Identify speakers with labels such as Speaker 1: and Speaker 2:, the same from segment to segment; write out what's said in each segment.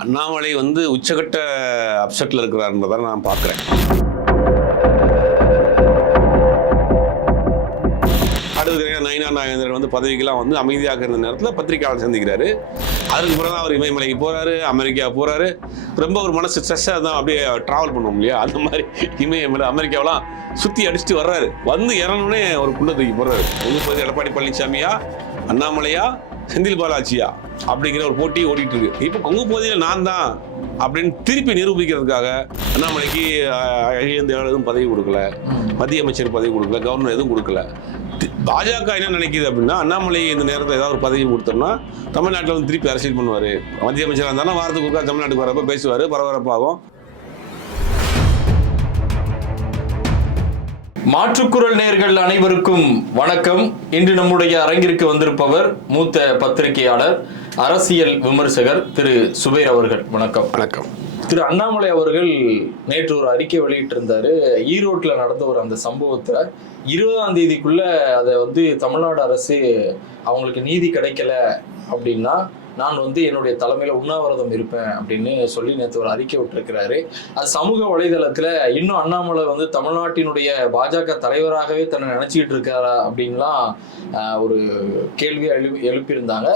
Speaker 1: அண்ணாமலை வந்து உச்சகட்ட அப்செட்டில் இருக்கிறாருன்றதை நான் பார்க்குறேன். அடுத்து நயினா நாகேந்திரன் வந்து பதவிக்கெல்லாம் வந்து அமைதியாக இருந்த நேரத்தில் பத்திரிகையாளர் சந்திக்கிறாரு. அதுக்கு பிறகு தான் அவர் இமயமலைக்கு போகிறாரு அமெரிக்கா போகிறாரு ரொம்ப ஒரு மனசு ஸ்ட்ரெஸ்ஸாக தான் அப்படியே ட்ராவல் பண்ணுவோம் இல்லையா? அந்த மாதிரி இமயமலை அமெரிக்காவெல்லாம் சுற்றி அடிச்சுட்டு வர்றாரு. வந்து இறணுன்னே ஒரு குண்டை தூக்கி போடுறாரு. ஒன்று போய் எடப்பாடி பழனிசாமியா அண்ணாமலையா செந்தில் பாலாஜியா அப்படிங்கிற ஒரு போட்டி ஓடிட்டு இருக்கு இப்போ கொங்கு பகுதியில் நான் தான் அப்படின்னு திருப்பி நிரூபிக்கிறதுக்காக அண்ணாமலைக்கு ஐந்து எதுவும் பதவி கொடுக்கல. மத்திய அமைச்சர் பதவி கொடுக்கல. கவர்னர் எதுவும் கொடுக்கல. பாஜக என்ன நினைக்கிது அப்படின்னா அண்ணாமலை இந்த நேரத்தில் ஏதாவது ஒரு பதவி கொடுத்தோம்னா தமிழ்நாட்டில் வந்து திருப்பி அரசியல் பண்ணுவார். மத்திய அமைச்சராக இருந்தாலும் வாரத்துக்கு ஒருக்கா தமிழ்நாட்டுக்கு வரப்போ பேசுவார். பரபரப்பாகும்.
Speaker 2: மாற்றுக்குரல் நேர்கள் அனைவருக்கும் வணக்கம். இன்று நம்முடைய அரங்கிற்கு வந்திருப்பவர் மூத்த பத்திரிகையாளர் அரசியல் விமர்சகர் திரு சுபைர் அவர்கள். வணக்கம்.
Speaker 1: வணக்கம்.
Speaker 2: திரு அண்ணாமலை அவர்கள் நேற்று ஒரு அறிக்கை வெளியிட்டிருந்தாரு. ஈரோட்ல நடந்த ஒரு அந்த சம்பவத்தை இருபதாம் தேதிக்குள்ள அதை வந்து தமிழ்நாடு அரசு அவங்களுக்கு நீதி கிடைக்கல அப்படின்னா நான் வந்து என்னுடைய தலைமையில உண்ணாவிரதம் இருப்பேன் அப்படின்னு சொல்லி நேற்று ஒரு அறிக்கை விட்டிருக்கிறாரு. அது சமூக வலைதளத்துல இன்னும் அண்ணாமலை வந்து தமிழ்நாட்டினுடைய பாஜக தலைவராகவே தன்னை நினைச்சிட்டு இருக்காரா அப்படின்லாம் ஒரு கேள்வியை எழு எழுப்பியிருந்தாங்க.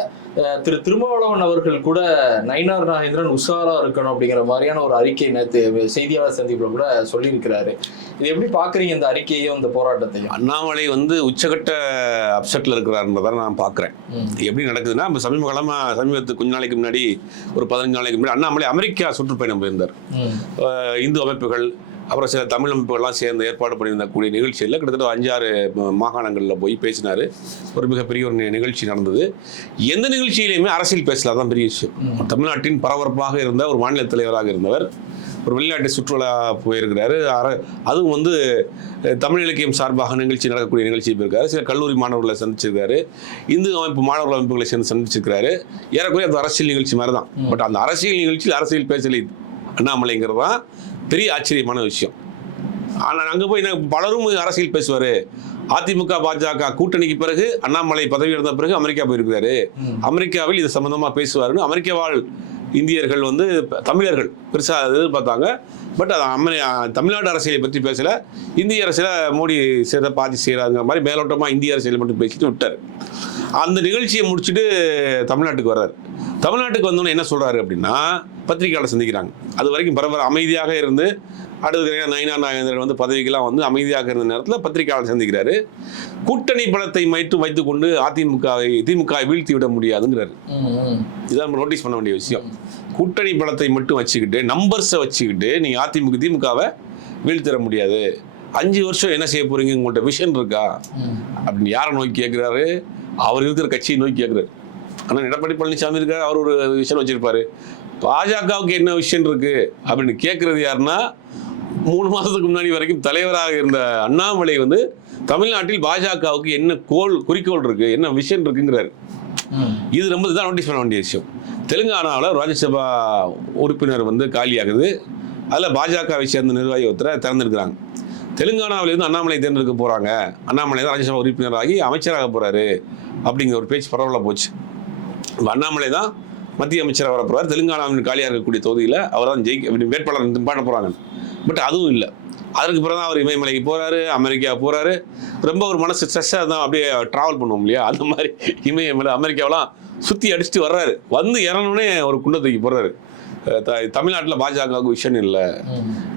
Speaker 2: திரு திருமாவளவன் அவர்கள் கூட நயினார் நாகேந்திரன் உஷாரா இருக்கணும் அப்படிங்கிற மாதிரியான ஒரு அறிக்கை நேற்று செய்தியாளர் சந்திப்பில் கூட சொல்லியிருக்கிறாரு. இது எப்படி பாக்குறீங்க இந்த அறிக்கையும் இந்த போராட்டத்தையும்?
Speaker 1: அண்ணாமலை வந்து உச்சகட்ட அப்செட்டில் இருக்கிறாருன்றதை நான் பார்க்குறேன். எப்படி நடக்குதுன்னா இப்போ சமீப காலமாக சமீபத்து கொஞ்ச நாளைக்கு முன்னாடி ஒரு பதினஞ்சு நாளைக்கு முன்னாடி அண்ணாமலை அமெரிக்கா சுற்றுப்பயணம் போயிருந்தார். இந்து அமைப்புகள் அப்புறம் சில தமிழ் அமைப்புகள்லாம் சேர்ந்து ஏற்பாடு பண்ணியிருந்த கூடிய நிகழ்ச்சியில் கிட்டத்தட்ட அஞ்சாறு மாகாணங்களில் போய் பேசினார். ஒரு மிகப்பெரிய ஒரு நிகழ்ச்சி நடந்தது. எந்த நிகழ்ச்சியிலையுமே அரசியல் பேசல தான் பெரிய விஷயம். தமிழ்நாட்டின் பரபரப்பாக இருந்த ஒரு மாநில தலைவராக இருந்தவர் ஒரு வெளிநாட்டு சுற்றுலா போயிருக்கிறாரு. அர அதுவும் வந்து தமிழ் இலக்கியம் சார்பாக நிகழ்ச்சி நடக்கக்கூடிய நிகழ்ச்சி போயிருக்காரு. சில கல்லூரி மாணவர்களை சந்திச்சிருக்காரு. இந்து அமைப்பு மாணவர்கள் அமைப்புகளை சேர்ந்து சந்திச்சிருக்காரு ஏறக்குறைய அது அரசியல் நிகழ்ச்சி மாதிரி தான் பட் அந்த அரசியல் நிகழ்ச்சியில் அரசியல் பேசலை அண்ணாமலைங்கிறது தான் பெரிய ஆச்சரியமான விஷயம். ஆனால் அங்கே போய் பலரும் அரசியல் பேசுவார். அதிமுக பாஜக கூட்டணிக்கு பிறகு அண்ணாமலை பதவி இழந்த பிறகு அமெரிக்கா போயிருக்கிறாரு. அமெரிக்காவில் இது சம்பந்தமாக பேசுவாருன்னு அமெரிக்க வாழ் இந்தியர்கள் வந்து தமிழர்கள். பெருசாக எதிர்பார்த்தாங்க பட் அது அமெரி தமிழ்நாடு அரசியலை பற்றி பேசலை. இந்திய அரசியல மோடி செய்த பாதி செய்கிறாங்கிற மாதிரி மேலோட்டமாக இந்திய அரசியலை மட்டும் பேசிட்டு விட்டார். அந்த நிகழ்ச்சியை முடிச்சுட்டு தமிழ்நாட்டுக்கு வர்றாரு. தமிழ்நாட்டுக்கு வந்தோன்னே என்ன சொல்கிறாரு அப்படின்னா பத்திரிகையாளர் சந்திக்கிறாங்க. அது வரைக்கும் பரபர அமைதியாக இருந்து அடுத்து நயினா நாகேந்திரன் வந்து பதவிக்கெல்லாம் வந்து அமைதியாக இருந்த நேரத்தில் பத்திரிகையாளர் சந்திக்கிறாரு. கூட்டணி பலத்தை மைட்டு வைத்துக்கொண்டு அதிமுகவை திமுகவை வீழ்த்தி விட முடியாதுங்கிறாரு. இதான் நம்ம நோட்டீஸ் பண்ண வேண்டிய விஷயம். கூட்டணி பலத்தை மட்டும் வச்சுக்கிட்டு நம்பர்ஸை வச்சுக்கிட்டு நீங்கள் அதிமுக திமுகவை வீழ்த்திட முடியாது. அஞ்சு வருஷம் என்ன செய்ய போறீங்க? உங்கள்கிட்ட விஷன் இருக்கா? அப்படின்னு யாரை நோக்கி கேட்குறாரு அவர் இருக்கிற கட்சியை நோக்கி கேட்குறாரு ஆனால் எடப்பாடி பழனிசாமி இருக்கார் அவர் ஒரு விஷயம் வச்சிருப்பாரு. பாஜகவுக்கு என்ன விஷயம் இருக்கு? அப்படின்னு கேட்கறது யாருன்னா மூணு மாதத்துக்கு முன்னாடி வரைக்கும் தலைவராக இருந்த அண்ணாமலை வந்து தமிழ்நாட்டில் பாஜகவுக்கு என்ன கோல் குறிக்கோள் இருக்கு என்ன விஷன் இருக்குங்கிறாரு. இது ரொம்ப தான் நோட்டீஸ் பண்ண வேண்டிய விஷயம். தெலுங்கானாவில் ராஜ்யசபா உறுப்பினர் வந்து காலியாகுது. அதில் பாஜகவை சேர்ந்த நிர்வாகி ஒருத்தரை திறந்திருக்கிறாங்க. தெலுங்கானாவிலேருந்து அண்ணாமலை தேர்ந்தெடுக்க போகிறாங்க அண்ணாமலை தான் ராஜ்யசபா உறுப்பினராகி அமைச்சராக போகிறாரு அப்படிங்கிற ஒரு பேச்சு பரவலாக போச்சு. இப்ப அண்ணாமலை தான் மத்திய அமைச்சராக வர போகிறார் தெலுங்கானாவின் காலியாக இருக்கக்கூடிய தொகுதியில் அவர் தான் ஜெயிக்க வேட்பாளர் நிப்பாட்ட போகிறாங்க பட் அதுவும் இல்லை. அதற்கு பிறகு தான் அவர் இமயமலைக்கு போகிறாரு அமெரிக்கா போகிறாரு ரொம்ப ஒரு மனசு ஸ்ட்ரெஸ்ஸாக தான் அப்படியே ட்ராவல் பண்ணுவோம் இல்லையா? அந்த மாதிரி இமயமலை அமெரிக்காவெல்லாம் சுற்றி அடிச்சுட்டு வர்றாரு. வந்து இறங்கணுன்னே ஒரு தூக்கி போடுறாரு. அஹ் த- தமிழ்நாட்டில் பாஜகவுக்கு விஷயம் இல்லை.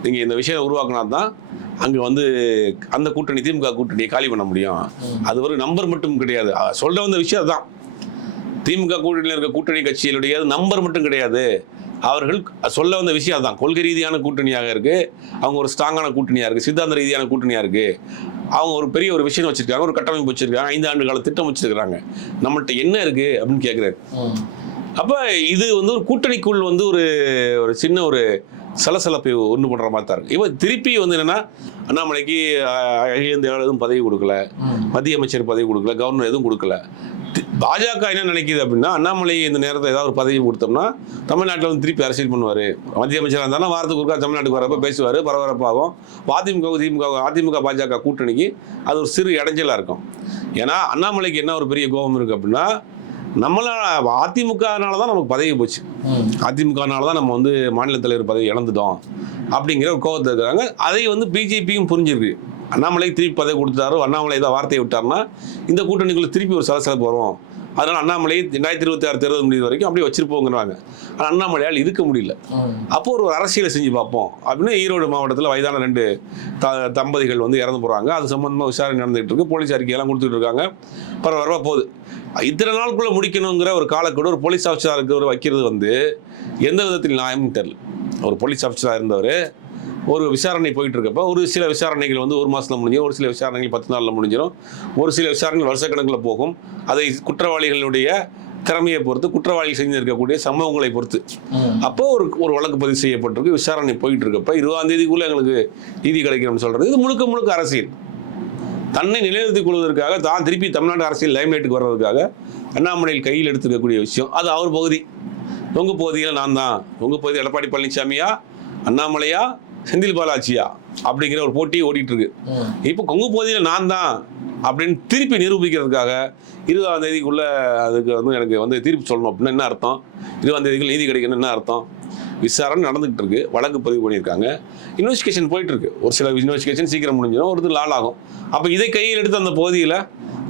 Speaker 1: நீங்கள் இந்த விஷயம் உருவாக்கினா தான் அங்கே வந்து அந்த கூட்டணி திமுக கூட்டணியை காலி பண்ண முடியும். அது ஒரு நம்பர் மட்டும் கிடையாது. சொல்ல வந்த விஷயம் அதுதான் திமுக கூட்டணியில் இருக்க கூட்டணி கட்சிகளுடைய நம்பர் மட்டும் கிடையாது. அவர்கள் சொல்ல வந்த விஷயம் அதான். கொள்கை ரீதியான கூட்டணியாக இருக்கு. அவங்க ஒரு ஸ்ட்ராங்கான கூட்டணியாக இருக்கு. சித்தாந்த ரீதியான கூட்டணியாக இருக்கு. அவங்க ஒரு பெரிய ஒரு விஷயம் வச்சிருக்காங்க. ஒரு கட்டமைப்பு வச்சிருக்காங்க. ஐந்து ஆண்டு கால திட்டம் வச்சிருக்காங்க நம்மள்ட்ட என்ன இருக்கு அப்படின்னு கேட்குறாரு. அப்போ இது வந்து ஒரு கூட்டணிக்குள் வந்து ஒரு ஒரு சின்ன ஒரு சலசலப்பை ஒன்று பண்ணுற மாதிரி தான் இருக்கு. இவன் திருப்பி வந்து என்னன்னா அண்ணாமலைக்கு ஐந்து எதுவும் பதவி கொடுக்கல. மத்திய அமைச்சர் பதவி கொடுக்கல. கவர்னர் எதுவும் கொடுக்கல. பாஜக என்ன நினைக்குது அப்படின்னா அண்ணாமலை இந்த நேரத்தில் ஏதாவது ஒரு பதவி கொடுத்தோம்னா தமிழ்நாட்டில் வந்து திருப்பி அரசியல் பண்ணுவார். மத்திய அமைச்சராக இருந்தாலும் வாரத்துக்கு ஒருக்கா தமிழ்நாட்டுக்கு வரப்போ பேசுவார் பரபரப்பாகும் அதிமுக திமுக அதிமுக பாஜக கூட்டணிக்கு அது ஒரு சிறு இடைஞ்சலாக இருக்கும். ஏன்னா அண்ணாமலைக்கு என்ன ஒரு பெரிய கோபம் இருக்குது அப்படின்னா நம்மளால அதிமுகனால தான் நமக்கு பதவி போச்சு. அதிமுகனால தான் நம்ம வந்து மாநில தலைவர் பதவி இழந்துட்டோம் அப்படிங்கிற ஒரு கோபத்தை இருக்கிறாங்க அதை வந்து பிஜேபியும் புரிஞ்சிருக்கு. அண்ணாமலை திருப்பி பதவி கொடுத்தாரோ அண்ணாமலை ஏதாவது வார்த்தையை விட்டாருன்னா இந்த கூட்டணிக்குள்ள திருப்பி ஒரு சலசலப்பு வரும். அதனால அண்ணாமலை ரெண்டாயிரத்தி இருபத்தி ஆறு தேர்தல் முடிவு வரைக்கும் அப்படியே வச்சிருப்போங்கிறாங்க. ஆனால் அண்ணாமலையால் இருக்க முடியல.
Speaker 2: ம்.
Speaker 1: அப்போ ஒரு அரசியலை செஞ்சு பார்ப்போம். அப்படின்னு ஈரோடு மாவட்டத்தில் வயதான ரெண்டு த தம்பதிகள் வந்து இறந்து போகிறாங்க அது சம்பந்தமாக விசாரணை நடந்துகிட்டு இருக்கு. போலீஸ் அறிக்கையெல்லாம் கொடுத்துட்டு இருக்காங்க. பரவாயில்ல போகுது. இத்தனை நாளுக்குள்ள முடிக்கணுங்கிற ஒரு காலக்கெடு ஒரு போலீஸ் ஆஃபீஸராக ஒரு வைக்கிறது வந்து எந்த விதத்தில் நியாயமும் தெரியல. ஒரு போலீஸ் ஆஃபீஸராக இருந்தவர் ஒரு விசாரணை போயிட்டு இருக்கப்ப ஒரு சில விசாரணைகள் வந்து ஒரு மாசத்துல முடிஞ்சிடும் ஒரு சில விசாரணைகள் பத்து நாளில் முடிஞ்சிடும் ஒரு சில விசாரணைகள் வருஷக்கணக்கில் போகும். அதை குற்றவாளிகளுடைய திறமையை பொறுத்து குற்றவாளிகள் செஞ்சிருக்கக்கூடிய சம்பவங்களை பொறுத்து. அப்போ ஒரு ஒரு வழக்கு பதிவு செய்யப்பட்டிருக்கு விசாரணை போயிட்டு இருக்கப்ப இருபதாம் தேதிக்குள்ள எங்களுக்கு நீதி கிடைக்கணும்னு சொல்றது. இது முழுக்க முழுக்க அரசியல். தன்னை நிலைநிறுத்திக் கொள்வதற்காக தான் திருப்பி தமிழ்நாடு அரசியல் லைம்லைட்டுக்கு வர்றதுக்காக அண்ணாமலையில் கையில் எடுத்துக்கக்கூடிய விஷயம். அது அவர் பகுதி. உங்க பகுதியில் நான் தான். உங்க பகுதி எடப்பாடி பழனிசாமியா அண்ணாமலையா செந்தில் பாலாஜியா அப்படிங்கிற ஒரு போட்டி ஓடிட்டு இருக்கு. இப்போ கொங்கு பகுதியில் நான் தான் அப்படின்னு திருப்பி நிரூபிக்கிறதுக்காக இருபதாம் தேதிக்குள்ள அதுக்கு வந்து எனக்கு வந்து தீர்ப்பு சொல்லணும் அப்படின்னா என்ன அர்த்தம்? இருபதாம் தேதிக்குள்ள நீதி கிடைக்கணும் என்ன அர்த்தம்? விசாரணை நடந்துகிட்டு இருக்கு வழக்கு பதிவு பண்ணியிருக்காங்க. இன்வெஸ்டிகேஷன் போயிட்டு இருக்கு ஒரு சில இன்வெஸ்டிகேஷன் சீக்கிரம் முடிஞ்சிடும். ஒரு இது லால் ஆகும். அப்போ இதை கையில் எடுத்து அந்த பகுதியில்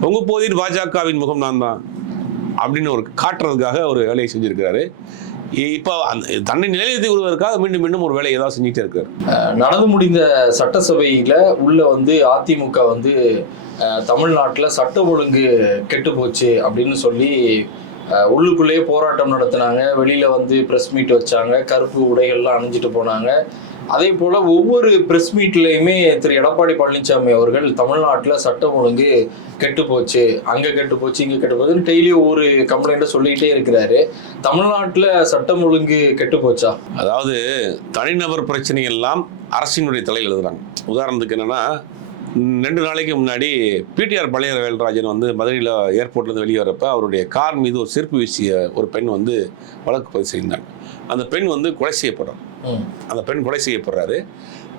Speaker 1: உங்க பகுதியில் பாஜகவின் முகம் நான் தான் அப்படின்னு ஒரு காட்டுறதுக்காக ஒரு வேலையை செஞ்சிருக்காரு இப்போ அந்த தன்னை நிலைநிறுத்தி கொள்வதற்காக மீண்டும் மீண்டும் ஒரு வேலை ஏதாவது செஞ்சுட்டே இருக்காரு
Speaker 2: நடந்து முடிந்த சட்டசபையில உள்ள வந்து அதிமுக வந்து அஹ், தமிழ்நாட்டுல சட்ட ஒழுங்கு கெட்டு போச்சு அப்படின்னு சொல்லி உள்ளுக்குள்ளேயே போராட்டம் நடத்தினாங்க. வெளியில் வந்து ப்ரெஸ் மீட் வச்சாங்க. கருப்பு உடைகள்லாம் அணிஞ்சிட்டு போனாங்க. அதே போல் ஒவ்வொரு ப்ரெஸ் மீட்லேயுமே திரு எடப்பாடி பழனிசாமி அவர்கள் தமிழ்நாட்டில் சட்டம் ஒழுங்கு கெட்டு போச்சு. அங்கே கெட்டு போச்சு இங்கே கெட்டு போச்சுன்னு டெய்லி ஒவ்வொரு கம்ப்ளைண்ட்டை சொல்லிக்கிட்டே இருக்கிறாரு. தமிழ்நாட்டில் சட்டம் ஒழுங்கு கெட்டு போச்சா?
Speaker 1: அதாவது தனிநபர் பிரச்சனை எல்லாம் அரசினுடைய தலையில் எழுதுறாங்க. உதாரணத்துக்கு என்னன்னா ரெண்டு நாளைக்கு முன்னாடி பிடிஆர் பழைய வேல்ராஜன் வந்து மதுரையில் ஏர்போர்ட்லேருந்து வெளியே வரப்ப அவருடைய கார் மீது ஒரு செருப்பு வீசிய ஒரு பெண் வந்து வழக்கு பதிவு செய்தாங்க. அந்த பெண் வந்து கொலை செய்யப்படுறார். அந்த பெண் கொலை செய்யப்படுறாரு.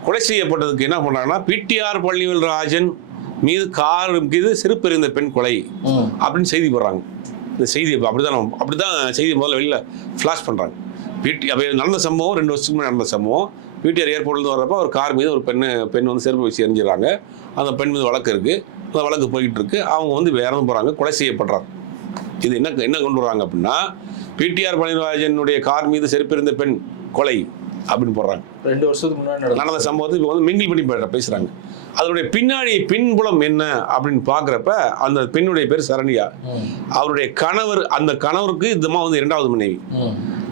Speaker 1: கொலை செய்யப்பட்டதுக்கு என்ன பண்ணுறாங்கன்னா பிடிஆர் பள்ளிவேல்ராஜன் மீது கார் மீது செருப்பு எறிந்த பெண் கொலை. அப்படின்னு செய்தி போடுறாங்க. இந்த செய்தி அப்படிதான் அப்படிதான் செய்தி முதல்ல வெளியில் ஃப்ளாஷ் பண்ணுறாங்க பிடி அப்போ நடந்த சம்பவம் ரெண்டு வருஷத்துக்கு முன்னாடி நடந்த சம்பவம். பிடிஆர் ஏர்போர்ட்லேருந்து வரப்போ ஒரு கார் மீது ஒரு பெண்ணு பெண் வந்து செருப்பு வச்சு எரிஞ்சிடறாங்க அந்த பெண் மீது வழக்கு இருக்குது அந்த வழக்கு போய்கிட்டு இருக்கு அவங்க வந்து இறந்து போகிறாங்க கொலை செய்யப்படுறாங்க. இது என்ன என்ன கொண்டு வராங்க அப்படின்னா பிடிஆர் பழனிராஜனுடைய கார் மீது செருப்பு இருந்த பெண் கொலை அப்படின்னு போடுறாங்க.
Speaker 2: ரெண்டு வருஷத்துக்கு முன்னாடி நடந்த
Speaker 1: சம்பவத்தை இப்போ வந்து மிங்கிள் பண்ணி பே- பேசுறாங்க. அதனுடைய பின்னாடி பின்புலம் என்ன அப்படின்னு பார்க்குறப்ப அந்த பெண்ணுடைய பேர் சரண்யா. அவருடைய கணவர் அந்த கணவருக்கு இந்த அம்மா வந்து இரண்டாவது மனைவி.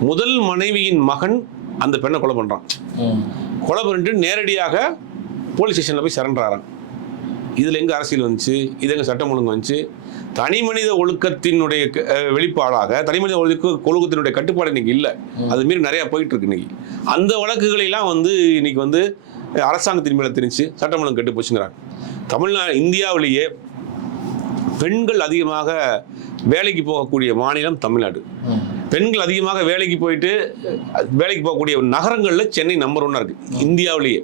Speaker 1: முதல் மனைவியின் மகன் அந்த பெண்ணை கொலை பண்றான்.
Speaker 2: ம்.
Speaker 1: கொலை பண்ணிட்டு நேரடியாக போலீஸ் ஸ்டேஷனில் போய் சரண்டராகிறான் இதில் எங்க அரசியல் வந்துச்சு? இது எங்க சட்டம் ஒழுங்கு வந்துச்சு? தனி மனித ஒழுக்கத்தினுடைய வெளிப்பாடாக தனி மனித ஒழுக்க ஒழுக்கத்தினுடைய கட்டுப்பாடு இன்னைக்கு இல்லை. அது மீறி நிறைய போயிட்டு இருக்கு இன்னைக்கு. அந்த வழக்குகளை எல்லாம் வந்து இன்னைக்கு வந்து அரசாங்கத்தின் மேல திணிச்சு சட்டம் ஒழுங்கு கெட்டு போச்சுங்கிறாங்க. தமிழ்நாடு இந்தியாவிலேயே பெண்கள் அதிகமாக வேலைக்கு போகக்கூடிய மாநிலம் தமிழ்நாடு. பெண்கள் அதிகமாக வேலைக்கு போயிட்டு வேலைக்கு போகக்கூடிய நகரங்களில் சென்னை நம்பர் ஒன்னாக இருக்குது இந்தியாவிலேயே.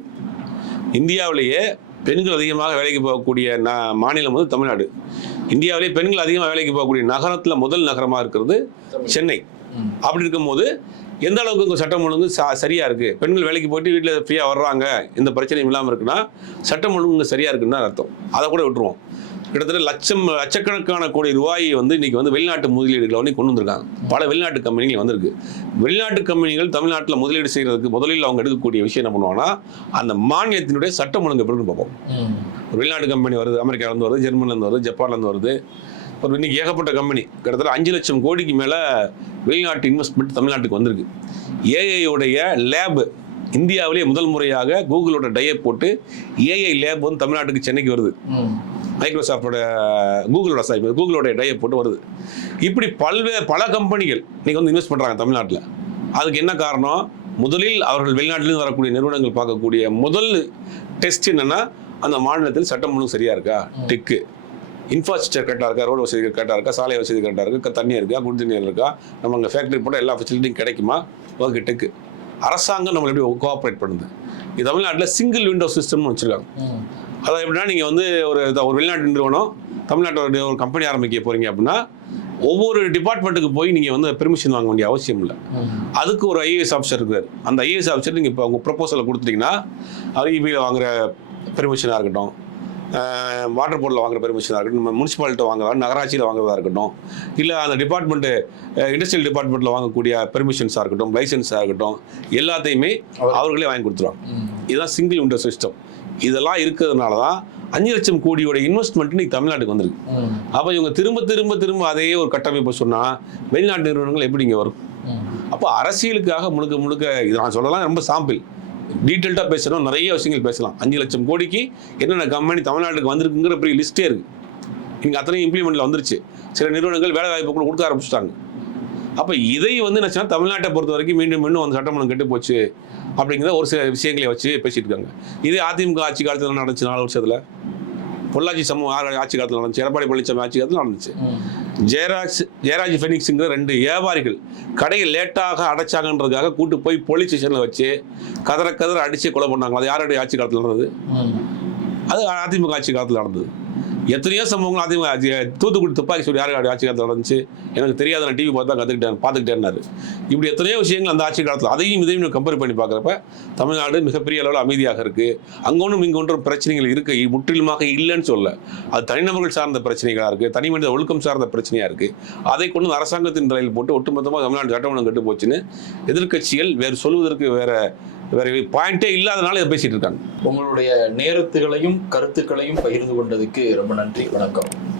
Speaker 1: இந்தியாவிலேயே பெண்கள் அதிகமாக வேலைக்கு போகக்கூடிய ந மாநிலம் வந்து தமிழ்நாடு. இந்தியாவிலேயே பெண்கள் அதிகமாக வேலைக்கு போகக்கூடிய நகரத்தில் முதல் நகரமாக இருக்கிறது சென்னை. அப்படி இருக்கும்போது எந்த அளவுக்கு உங்கள் சட்டம் ஒழுங்கு ச சரியாக இருக்குது பெண்கள் வேலைக்கு போயிட்டு வீட்டில் ஃப்ரீயாக வர்றாங்க எந்த பிரச்சனையும் இல்லாமல் இருக்குன்னா சட்டம் ஒழுங்கு சரியாக இருக்குன்னு அர்த்தம். அதை கூட விட்டுருவோம். கிட்டத்தட்ட லட்சம் லட்சக்கணக்கான கோடி ரூபாயை வந்து இன்னைக்கு வந்து வெளிநாட்டு முதலீடுகளை வந்து கொண்டு வந்திருக்காங்க. பல வெளிநாட்டு கம்பெனிகள் வந்திருக்கு. வெளிநாட்டு கம்பெனிகள் தமிழ்நாட்டில் முதலீடு செய்கிறதுக்கு முதலில் அவங்க எடுக்கக்கூடிய விஷயம் என்ன பண்ணுவாங்கன்னா அந்த மாநிலத்தினுடைய சட்டம் ஒழுங்கு எப்படி இருக்குன்னு பார்ப்போம். ஒரு வெளிநாட்டு கம்பெனி வருது அமெரிக்காலேருந்து வருது ஜெர்மனிலேருந்து வருது ஜப்பான்லேருந்து வருது. ஒரு இன்னைக்கு ஏகப்பட்ட கம்பெனி கிட்டத்தட்ட அஞ்சு லட்சம் கோடிக்கு மேலே வெளிநாட்டு இன்வெஸ்ட்மெண்ட் தமிழ்நாட்டுக்கு வந்திருக்கு. ஏஐயோடைய லேப் இந்தியாவிலேயே முதல் முறையாக கூகுளோட டைய போட்டு ஏஐ லேப் வந்து தமிழ்நாட்டுக்கு சென்னைக்கு வருது. மைக்ரோசாஃப்டோட கூகுளோட சாரி கூகுளோட டைய போட்டு வருது. இப்படி பல்வேறு பல கம்பெனிகள் இன்றைக்கி வந்து இன்வெஸ்ட் பண்ணுறாங்க தமிழ்நாட்டில். அதுக்கு என்ன காரணம்? முதலில் அவர்கள் வெளிநாட்டிலிருந்து வரக்கூடிய நிறுவனங்கள் பார்க்கக்கூடிய முதல் டெஸ்ட் என்னென்னா அந்த மாநிலத்தில் சட்டம் ஒழுங்கு சரியாக இருக்கா? டிக்கு இன்ஃப்ராஸ்ட்ரக்சர் கரெக்டாக இருக்கா? ரோடு வசதி கரெக்டாக இருக்கா? சாலை வசதி கரெக்டாக இருக்கா? தண்ணி இருக்கா? குடி தண்ணீர் இருக்கா? நம்ம அங்கே ஃபேக்ட்ரி போட்டால் எல்லா ஃபெசிலிட்டியும் கிடைக்குமா? ஓகே டெக்கு அரசாங்கம் நம்மளை எப்படி கோஆப்ரேட் பண்ணுது? இது தமிழ்நாட்டில் சிங்கிள் விண்டோ சிஸ்டம்னு வச்சுருக்காங்க. அதாவது எப்படின்னா நீங்கள் வந்து ஒரு ஒரு வெளிநாட்டு நிறுவனம் தமிழ்நாட்டோட ஒரு கம்பெனி ஆரம்பிக்க போறீங்க அப்படின்னா ஒவ்வொரு டிபார்ட்மெண்ட்டுக்கு போய் நீங்கள் வந்து பெர்மிஷன் வாங்க வேண்டிய அவசியம் இல்லை. அதுக்கு ஒரு ஐஏஎஸ் ஆஃபீஸர் இருக்கார் அந்த ஐஏஎஸ் ஆஃபீஸர் நீங்கள் இப்போ உங்கள் ப்ரொப்போசலை கொடுத்துட்டீங்கன்னா அவர் இபியில் வாங்குற பெர்மிஷனாக இருக்கட்டும் வாட்டர் போர்டில் வாங்குற பெர்மிஷனாக இருக்கட்டும் முனிசிபாலிட்டி வாங்குறதா நகராட்சியில் வாங்குறதா இருக்கட்டும் இல்லை அந்த டிபார்ட்மெண்ட்டு இண்டஸ்ட்ரியல் டிபார்ட்மெண்ட்டில் வாங்கக்கூடிய பெர்மிஷன்ஸாக இருக்கட்டும் லைசன்ஸாக இருக்கட்டும் எல்லாத்தையுமே அவர்களே வாங்கி கொடுத்துருவாங்க. இதுதான் சிங்கிள் விண்டோ சிஸ்டம் இதெல்லாம் இருக்கிறதுனால தான் அஞ்சு லட்சம் கோடியோட இன்வெஸ்ட்மெண்ட் இன்னைக்கு தமிழ்நாட்டுக்கு வந்திருக்கு. அப்போ இவங்க திரும்ப திரும்ப திரும்ப அதே ஒரு கட்டமைப்பு சொன்னால் வெளிநாட்டு நிறுவனங்கள் எப்படி இங்கே வரும். அப்போ அரசியலுக்காக முழுக்க முழுக்க இது நான் சொல்லலாம் ரொம்ப சாம்பிள். டீட்டெயில்டாக பேசணும் நிறைய விஷயங்கள் பேசலாம். அஞ்சு லட்சம் கோடிக்கு என்னென்ன கம்பெனி தமிழ்நாட்டுக்கு வந்திருக்குங்கிற பெரிய லிஸ்ட்டே இருக்கு. இங்கே அத்தனை இம்ப்ளிமெண்ட்டில் வந்துருச்சு. சில நிறுவனங்கள் வேலை வாய்ப்பு கூட கொடுக்க ஆரம்பிச்சிட்டாங்க. அப்போ இதை வந்து என்ன தமிழ்நாட்டை பொறுத்த வரைக்கும் மீண்டும் மீண்டும் அந்த சட்டமன்றம் கெட்டு போச்சு அப்படிங்கிற ஒரு சில விஷயங்களை வச்சு பேசிட்டு இருக்காங்க. இதே அதிமுக ஆட்சி காலத்தில் நடந்துச்சு நாலு வருஷத்தில்? பொள்ளாச்சி சமூக ஆட்சி காலத்தில் நடந்துச்சு. எடப்பாடி பழனிசாமி ஆட்சி காலத்தில் நடந்துச்சு. ஜெயராஜ் ஜெயராஜ் ஃபெனிக்ஸுங்கிற ரெண்டு வியாபாரிகள் கடையை லேட்டாக அடைச்சாங்கன்றதுக்காக கூட்டு போய் போலீஸ் ஸ்டேஷனில் வச்சு கதற கதற அடித்து கொலை பண்ணாங்க. அது யாருடைய ஆட்சி காலத்தில் நடந்தது. அது அதிமுக ஆட்சி காலத்தில் நடந்தது. எத்தனையோ சம்பவங்கள் அதிமுக தூத்துக்குடி துப்பாக்கி சூடு யார் ஆட்சி காலத்தில் நடந்துச்சு? எனக்கு தெரியாத நான் டிவி பார்த்து தான் கற்றுக்கிட்டேன் பார்த்துக்கிட்டேன்னாரு இப்படி எத்தனையோ விஷயங்கள் அந்த ஆட்சி காலத்தில் அதையும் இதையும் கம்பேர் பண்ணி பார்க்குறப்ப தமிழ்நாடு மிகப்பெரிய அளவில் அமைதியாக இருக்குது அங்கே ஒன்றும் இங்கே ஒன்றும் பிரச்சனைகள் இருக்குது முற்றிலுமாக இல்லைன்னு சொல்ல அது தனிநபர்கள் சார்ந்த பிரச்சனைகளாக இருக்குது தனி மனித ஒழுக்கம் சார்ந்த பிரச்சனையாக இருக்குது அதை கொண்டு அரசாங்கத்தின் தலையில் போட்டு ஒட்டுமொத்தமாக தமிழ்நாடு சட்டமன்றம் கெட்டு போச்சுன்னு எதிர்க்கட்சிகள் வேறு சொல்வதற்கு வேறு வேற பாயிண்டே இல்லாதனால இதை பேசிட்டு இருக்காங்க.
Speaker 2: உங்களுடைய நேரத்துகளையும் கருத்துக்களையும் பகிர்ந்து கொண்டதுக்கு ரொம்ப நன்றி வணக்கம்.